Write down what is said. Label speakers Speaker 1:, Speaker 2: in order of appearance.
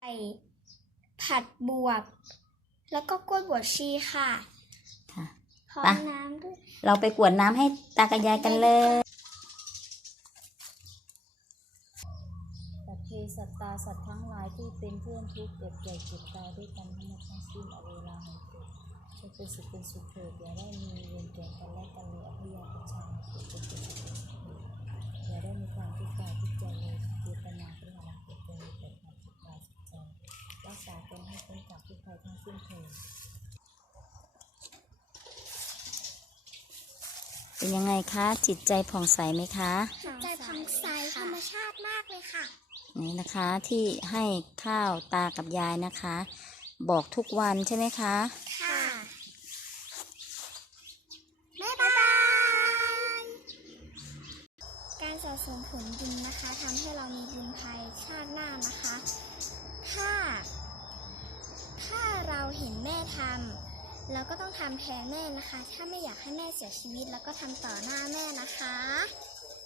Speaker 1: ผัดบวบแล้วก็กล้วยบวชชีค่ะ
Speaker 2: ค่ะ
Speaker 1: พร้อมน้ำด้วย
Speaker 2: เราไปกรวดน้ำให้ตากับยายกันเลยสัพเพสัตตาสัตว์ทั้งหลายที่เป็นเพื่อนทุกข์เกิดแก่เจ็บตายด้วยกันทั้งหมดทั้งสิ้นเอาเวลาแห่งทุกข์จงเป็นสุขเป็นสุขเถิดอย่าได้มีเวรแก่กันและกันเลยอภิยาประชาอย่าได้มีความทุกข์กายทุกข์ใจเลยเจตนาเป็นหลักเกิดเป็นเกิดความทุกข์กายทุกข์ใจรักษาตนให้พ้นจากทุกภัยทั้งสิ้นเถิดเป็นยังไงคะจิตใจผ่องใสไหมคะ
Speaker 1: จิตใจผ่องใสธรรมชาติมากเลยค่ะ
Speaker 2: นี่นะคะที่ให้ข้าวตากับยายนะคะ บอกทุกวันใช่ไหมคะ
Speaker 1: ค่ะบ๊ายบาย การสะสมผลบุญนะคะทำให้เรามีบุญภายชาติหน้านะคะ ถ้าเราเห็นแม่ทำเราก็ต้องทำแทนแม่นะคะถ้าไม่อยากให้แม่เสียชีวิตแล้วก็ทำต่อหน้าแม่นะคะ